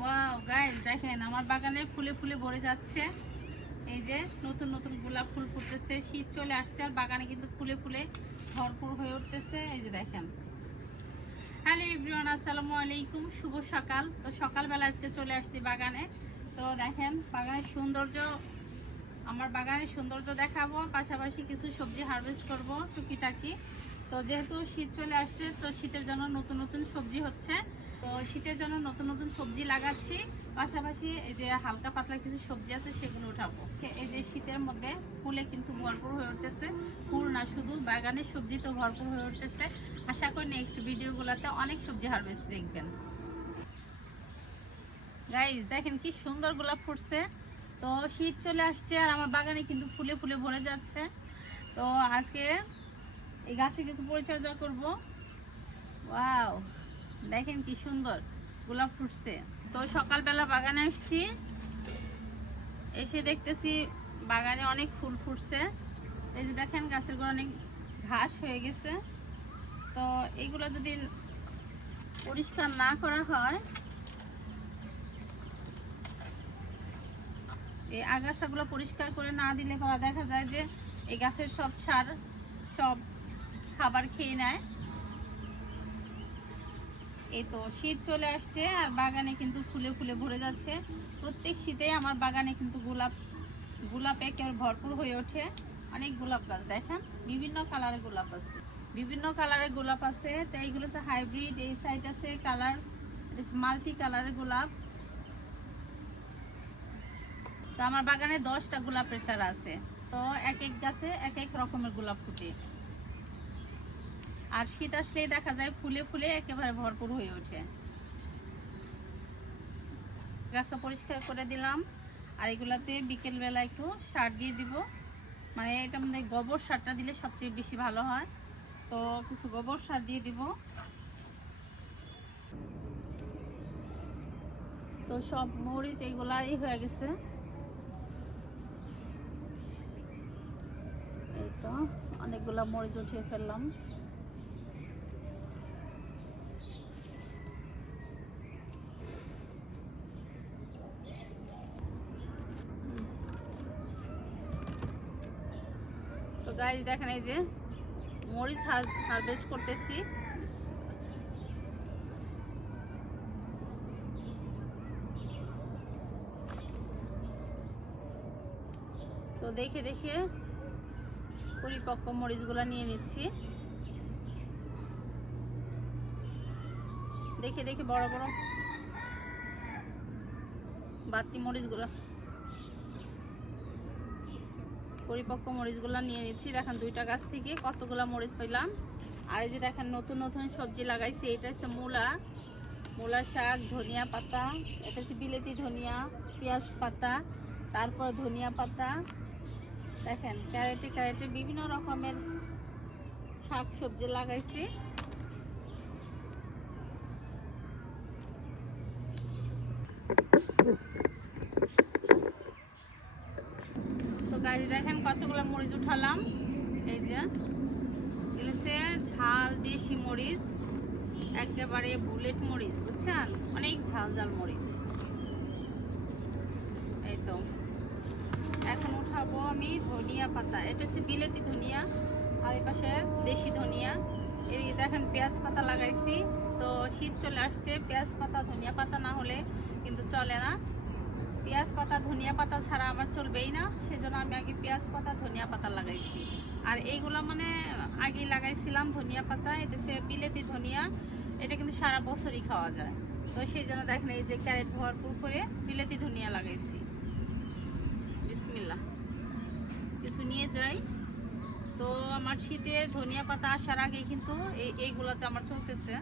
Wow guys দেখেন, আমার বাগানে ফুলে ফুলে ভরে যাচ্ছে। এই যে নতুন নতুন গোলাপ ফুল ফুটতেছে, শীত চলে আসছে আর বাগানে কিন্তু ফুলে ফুলে ভরপুর হয়ে উঠতেছে। এই যে দেখেন। হ্যালো এভরিওয়ান আসসালামু আলাইকুম, শুভ সকাল। তো সকালবেলা আজকে চলে আসছি বাগানে। তো দেখেন, বাগানের সৌন্দর্য, আমার বাগানের সৌন্দর্য দেখাবো, পাশাপাশি কিছু সবজি হারভেস্ট করব, টুকিটাকি। তো যেহেতু শীত চলে আসছে, তো শীতের জন্য নতুন নতুন সবজি হচ্ছে। তো শীতের জন্য নতুন নতুন সবজি লাগাচ্ছি। পাশাপাশি এই যে হালকা পাতলা কিছু সবজি আছে, সেগুলো উঠাবো। এই যে শীতের মধ্যে ফুলে কিন্তু ভরপুর হয়ে উঠতেছে। ফুল না, শুধু বাগানের সবজি তো ভরপুর হয়ে উঠতেছে। আশা করি নেক্সট ভিডিওগুলোতে অনেক সবজি হারভেস্ট দেখবেন। গাইজ দেখেন কি সুন্দর গোলাপ ফুটছে। তো শীত চলে আসছে আর আমার বাগানে কিন্তু ফুলে ফুলে ভরে যাচ্ছে। তো আজকে এই গাছে কিছু পরিচর্যা করব। ওয়াও দেখেন কি সুন্দর গোলাপ ফুটছে। তো সকালবেলা বাগানে আসছি, এসে দেখতেছি বাগানে অনেক ফুল ফুটছে। এই যে দেখেন গাছের গোড়া অনেক ঘাস হয়ে গেছে। তো এইগুলো যদি পরিষ্কার না করা হয়, এই আগাছাগুলো পরিষ্কার করে না দিলে পরে দেখা যায় যে এই গাছের সব সার, সব খাবার খেয়ে নেয়। এই তো শীত চলে আসছে আর বাগানে কিন্তু ফুলে ফুলে ভরে যাচ্ছে। প্রত্যেক শীতে আমার বাগানে কিন্তু গোলাপ, গোলাপে একেবারে ভরপুর হয়ে ওঠে। অনেক গোলাপ গাছ, দেখেন, বিভিন্ন কালারের গোলাপ আছে। বিভিন্ন কালারের গোলাপ আছে। তো এইগুলো হচ্ছে হাইব্রিড এই সাইড আছে কালার মাল্টি কালারের গোলাপ। তো আমার বাগানে দশটা গোলাপের চারা আছে। তো এক এক গাছে এক এক রকমের গোলাপ ফুটে। আর শীত আসলেই দেখা যায় ফুলে ফুলে একেবারে ভরপুর হয়ে ওঠে। গাছটা পরিষ্কার করে দিলাম। আর এগুলাতে বিকেলবেলা একটু সার দিয়ে দিব। মানে এটা মানে গোবর সারটা দিলে সবচেয়ে বেশি ভালো হয়। তো কিছু গোবর সার দিয়ে দিব। তো সব মরিচ এইগুলাই হয়ে গেছে। এই তো অনেকগুলো মরিচ উঠিয়ে ফেললাম। গাড়ি দেখেন এই যে মরিচ হারভেস্ট করতেছি। তো দেখে দেখে পরিপক্ক মরিচগুলো নিয়ে নিচ্ছি। দেখে দেখে বড় বড় বাতি মরিচগুলো। পরিপক্ক মরিচগুলো নিয়ে নিচ্ছি। দেখেন দুইটা গাছ থেকে কতগুলো মরিচ পেলাম আর এই যে দেখেন নতুন নতুন সবজি লাগাইছি, এটা হচ্ছে মূলা। মূলা শাক, ধনিয়া পাতা, এটা হচ্ছে বিলেতি ধনিয়া, পেঁয়াজ পাতা, তারপর ধনিয়া পাতা। দেখেন, ক্যারেটে ক্যারেটে বিভিন্ন রকমের শাক সবজি লাগাইছি। গাড়ি দেখেন কতগুলো মরিচ উঠালাম। এই যে এগুলোছে ঝাল, দেশি মরিচ, একেবারে বুলেট মরিচ, বুঝছেন? অনেক ঝাল ঝাল মরিচ। এই তো, এখন উঠাবো আমি ধনিয়া পাতা। এটা হচ্ছে বিলেতি ধনিয়া, আর এই পাশে দেশি ধনিয়া। এই দেখেন পেঁয়াজ পাতা লাগাইছি, তো শীত চলে আসছে, পেঁয়াজ পাতা, ধনিয়া পাতা না হলে কিন্তু চলে না। পেঁয়াজ পাতা, ধনিয়া পাতা ছাড়া আমার চলবেই না। সেজন্য আমি আগে পেঁয়াজ পাতা, ধনিয়া পাতা লাগাইছি। আর এইগুলো মানে আগে লাগাইছিলাম ধনিয়া পাতা, এটা সে বিলেতি ধনিয়া। এটা কিন্তু সারা বছরই খাওয়া যায়। তো সেই জন্য দেখেন এই যে ক্যারেট ভরপুর করে বিলেতি ধনিয়া লাগাইছি। বিসমিল্লা কিছু নিয়ে যাই। তো আমার শীতে ধনিয়া পাতা আসার আগে কিন্তু এই এইগুলোতে আমার চলতেছে।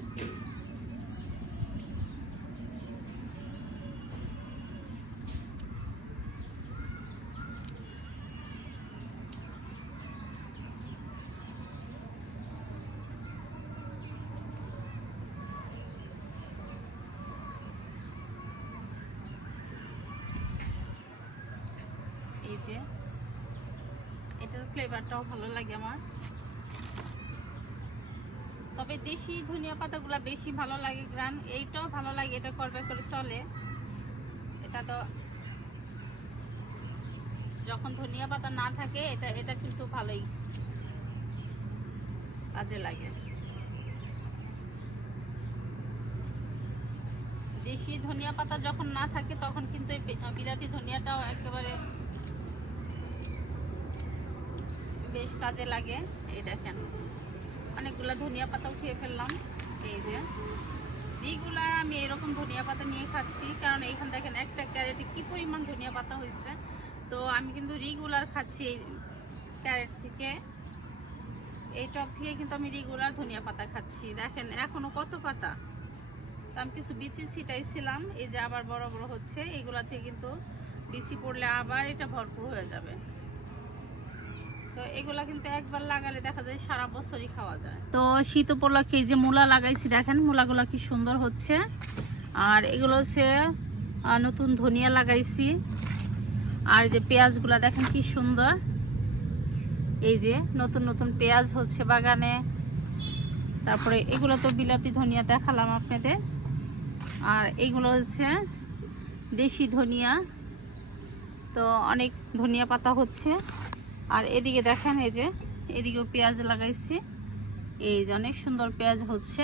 এই এটার ফ্লেভারটাও ভালো লাগে আমার। তবে দেশি ধনিয়া পাতাগুলো বেশি ভালো লাগে গ্রান। এইটাও ভালো লাগে, এটা করবে করে চলে। এটা তো যখন ধনিয়া পাতা না থাকে, এটা এটা কিন্তু ভালোই কাজে লাগে। দেশি ধনিয়া পাতা যখন না থাকে, তখন কিন্তু এই বি- বিলাতি ধনিয়াটাও একেবারে বেশ কাজে লাগে। এই দেখেন, অনেকগুলো ধনিয়া পাতা উঠিয়ে ফেললাম। এই যে রেগুলার আমি এরকম ধনিয়া পাতা নিয়ে খাচ্ছি। কারণ এইখান দেখেন, একটা ক্যারেটে কি পরিমাণ ধনিয়া পাতা হয়েছে। তো আমি কিন্তু রেগুলার খাচ্ছি এই ক্যারেট থেকে। এই টপ থেকে কিন্তু আমি রেগুলার ধনিয়া পাতা খাচ্ছি। দেখেন, এখনও কত পাতা? তো আমি কিছু বিচি ছিটাইছিলাম। এই যে আবার বড় বড় হচ্ছে, এগুলা থেকে কিন্তু বিচি পড়লে আবার এটা ভরপুর হয়ে যাবে। তো এগুলা কিন্তু একবার লাগালে দেখা যায় সারা বছরই খাওয়া যায়। তো শীত উপলক্ষে যে মূলা লাগাইছি, দেখেন মূলাগুলা কি সুন্দর হচ্ছে। আর এগুলো হচ্ছে নতুন ধনিয়া লাগাইছি। আর যে পেঁয়াজগুলা দেখেন কি সুন্দর। এই যে নতুন নতুন পেঁয়াজ হচ্ছে বাগানে। তারপরে এগুলো তো বিলাতি ধনিয়া দেখালাম আপনাদের। আর এগুলো হচ্ছে দেশি ধনিয়া। তো অনেক ধনিয়া পাতা হচ্ছে। আর এদিকে দেখেন এই যে, এদিকেও পেঁয়াজ লাগাইছি। এই যে অনেক সুন্দর পেঁয়াজ হচ্ছে।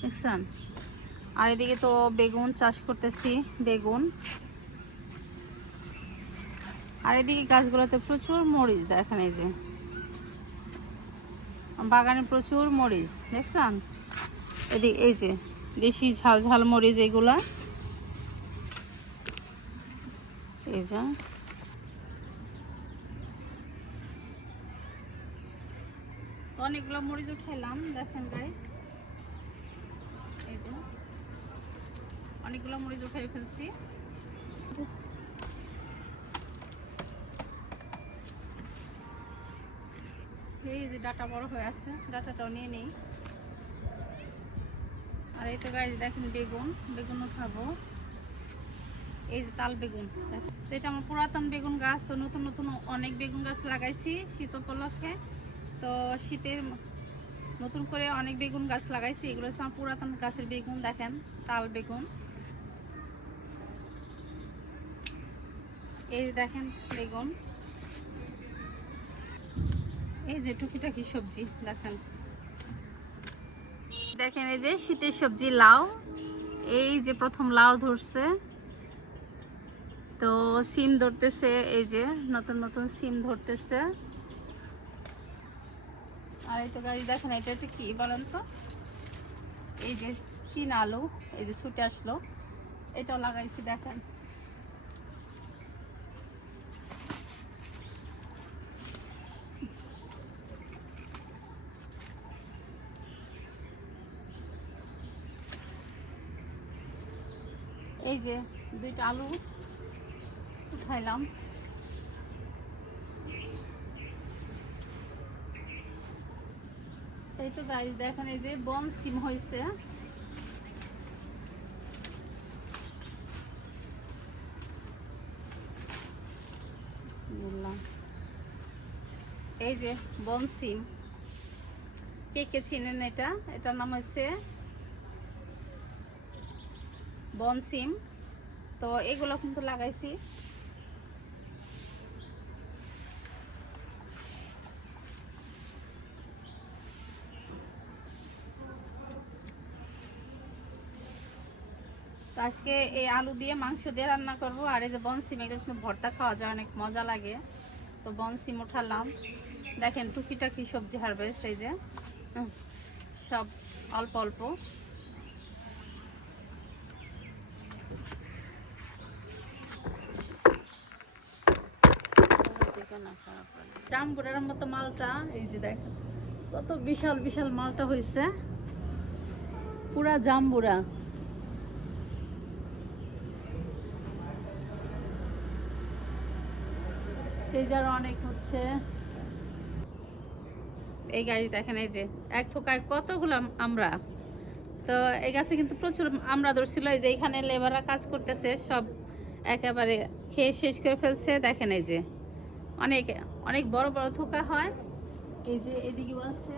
দেখছেন? আর এদিকে তো বেগুন চাষ করতেছি, বেগুন। আর এদিকে গাছগুলোতে প্রচুর মরিচ, দেখেন এই যে। বাগানে প্রচুর মরিচ, দেখছেন? এদিকে, এই যে, দেশি ঝাল ঝাল মরিচ এগুলা। এই যে। তো অনেকগুলো মরিচ উঠাইলাম, দেখেন গাইস এই যে, অনেকগুলো মরিচ উঠাই ফেলছি। এই যে ডাটা বড় হয়ে আছে, ডাটাটাও নিয়ে নেই। আর এই তো গাছ দেখেন বেগুন বেগুনও খাব এই যে তাল বেগুন তো এটা আমার পুরাতন বেগুন গাছ, তো নতুন নতুন অনেক বেগুন গাছ লাগাইছি শীত উপলক্ষে। তো শীতের নতুন করে অনেক বেগুন গাছ লাগাইছি। এগুলো হচ্ছে আমার পুরাতন গাছের বেগুন, দেখেন, তাল বেগুন। এই দেখেন বেগুন। এই যে টুকিটাকি সবজি, দেখেন। দেখেন এই যে শীতের সবজি লাউ। এই যে প্রথম লাউ ধরছে। তো সিম ধরতেছে, এই যে নতুন নতুন সিম ধরতেছে। আর এই তো গাড়ি দেখেন, এটা হচ্ছে কি বলেন তো? এই যে চীন আলু, এই যে ছুটে আসলো, এটাও লাগাইছি, দেখেন। এই যে দুইটা আলু উঠাইলাম। এই তো গাইজ দেখেন এই যে বন সিম হয়েছে এই যে বন সিম কে কে চিনেন এটা? এটার নাম হচ্ছে বন সিম তো এগুলো কিন্তু লাগাইছি। তো আজকে এই আলু দিয়ে মাংস দিয়ে রান্না করব। আর এই যে বনসিম এগুলো কিন্তু ভর্তা খাওয়া যায়, অনেক মজা লাগে। তো বনসিম উঠালাম দেখেন টুকিটাকি সবজি হারভেস্ট এই যে। সব অল্প অল্প। মতো মালটা, এই যে দেখেন, কত বিশাল বিশাল মালটা হয়েছে পুরা জাম্বুরা। এই যার অনেক হচ্ছে। এই গাড়ি দেখেন, এই যে এক থোকায় কতগুলো আমরা। তো এই গাছে কিন্তু প্রচুর আমরা ধরছিল, এই যে এখানে লেবাররা কাজ করতেছে, সব একেবারে খেয়ে শেষ করে ফেলছে। দেখেন এই যে অনেক অনেক বড় বড় থোকা হয়। এই যে এদিকেও আছে।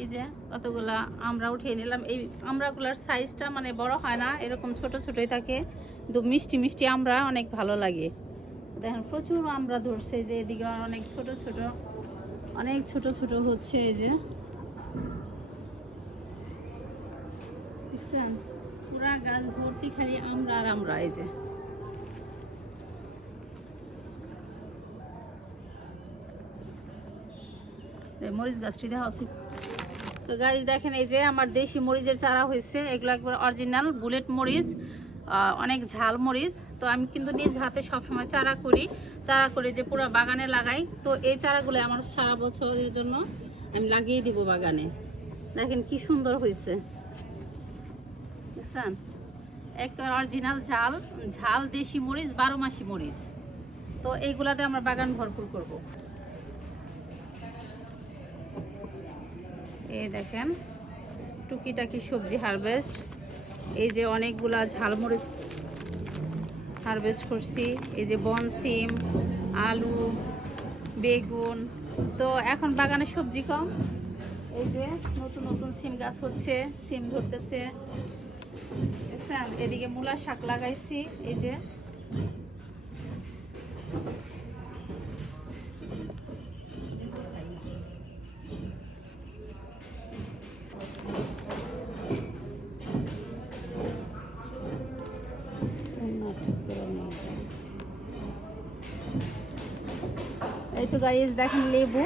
এই যে কতগুলা আমরা উঠিয়ে নিলাম। এই আমরাগুলার সাইজটা মানে বড় হয় না, এরকম ছোট ছোটই থাকে। কিন্তু মিষ্টি মিষ্টি আমরা অনেক ভালো লাগে। দেখেন, প্রচুর আমরা ধরছে যে এদিকে অনেক ছোট ছোট, অনেক ছোট ছোট হচ্ছে এই যে। পুরা গাছ ভর্তি খালি আমরা আর আমরা এই যে। মরিচ গাছটি দেওয়া উচিত তো গাছ দেখেন এই যে আমার দেশি মরিচের চারা হয়েছে, এগুলো একবার অরিজিনাল বুলেট মরিচ অনেক ঝাল মরিচ। তো আমি কিন্তু নিজ হাতে সবসময় চারা করি, চারা করে যে পুরো বাগানে লাগাই। তো এই চারাগুলো আমার সারা বছরের জন্য আমি লাগিয়ে দিব বাগানে। দেখেন কি সুন্দর হয়েছে। বুঝছেন? একবার অরিজিনাল ঝাল ঝাল দেশি মরিচ, বারো মাসি মরিচ। তো এইগুলাতে আমরা বাগান ভরপুর করব। এই দেখেন, টুকিটাকি সবজি হারভেস্ট এই যে অনেকগুলা ঝালমরিচ হারভেস্ট করছি। এই যে বন সিম, আলু, বেগুন। তো এখন বাগানে সবজি কম। এই যে নতুন নতুন সিম গাছ হচ্ছে, সিম ধরতেছে। এদিকে মূলা শাক লাগাইছি। এই যে গাইজ দেখেন লেবু।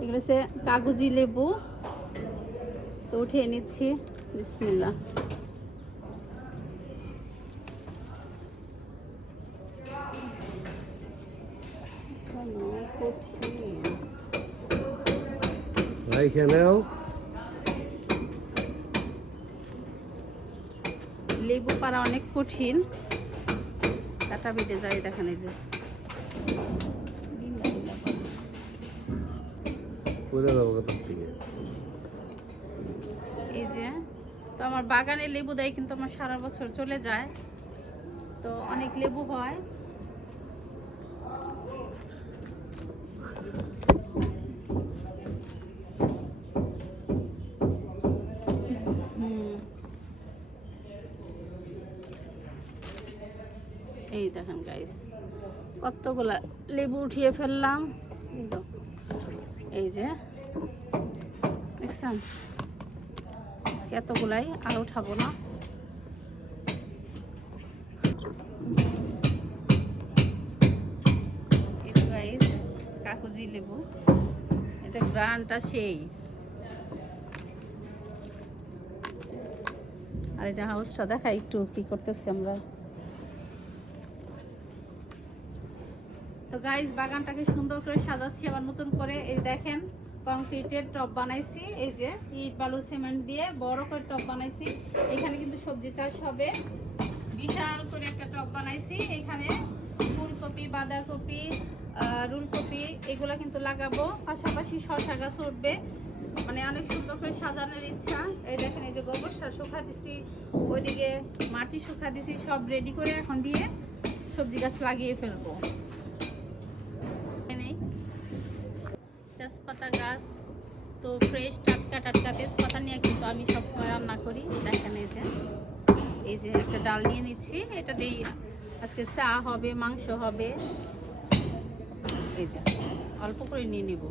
এগুলো হচ্ছে কাগজি লেবু। তো উঠিয়ে নিচ্ছি। বিসমিল্লা লেবু পারা অনেক কঠিন। কাটা বেটে যায় দেখেন এই যে। করে দেবো কত থেকে। এই যে, তো আমার বাগানে লেবু দেয় কিন্তু আমার সারা বছর চলে যায়। তো অনেক লেবু হয়। এই দেখেন গাইস কতগুলা লেবু উঠিয়ে ফেললাম। এই যে, দেখছেন? আজকে এতগুলাই, আর উঠাবো না। কাকুজি লেবু। এটা সেই। আর এটা হাউসটা দেখা একটু কি করতেছি আমরা। গাইজ বাগানটাকে সুন্দর করে সাজাচ্ছি, আবার নতুন করে এই দেখেন কংক্রিটের টব বানাইছি, এই যে ইট, বালু সিমেন্ট দিয়ে বড় করে টব বানাইছি। এখানে কিন্তু সবজি চাষ হবে। বিশাল করে একটা টব বানাইছি। এখানে ফুলকপি, বাঁধাকপি রুলকপি, এগুলো কিন্তু লাগাবো। পাশাপাশি শশা গাছ উঠবে। মানে অনেক সুন্দর করে সাজানোর ইচ্ছা। এই দেখেন, এই যে গোবর সার শুকা দিছি, ওইদিকে মাটি শুকা দিছি, সব রেডি করে এখন দিয়ে সবজি গাছ লাগিয়ে ফেলব নেই তেজপাতা গাছ, তো ফ্রেশ টাটকা টাটকা তেজপাতা নিয়ে কিন্তু আমি সবসময় রান্না করি। দেখেন এই যে এই যে একটা ডাল নিয়ে নিচ্ছি। এটা দিয়ে আজকে চা হবে, মাংস হবে। এই যে, অল্প করে নিয়ে নেব।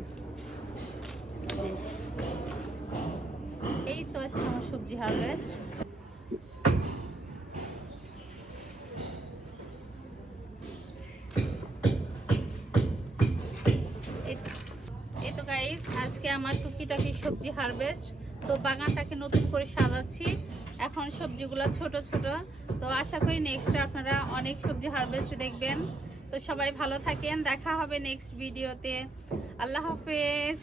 এই তো আজকে আমার সবজি হারভেস্ট আজকে আমার টুকিটাকি সবজি হারভেস্ট তো বাগানটাকে নতুন করে সাজাচ্ছি। এখন সবজিগুলো ছোট ছোট। তো আশা করি নেক্সট আপনারা অনেক সবজি হারভেস্ট দেখবেন। তো সবাই ভালো থাকেন, দেখা হবে নেক্সট ভিডিওতে আল্লাহ হাফেজ।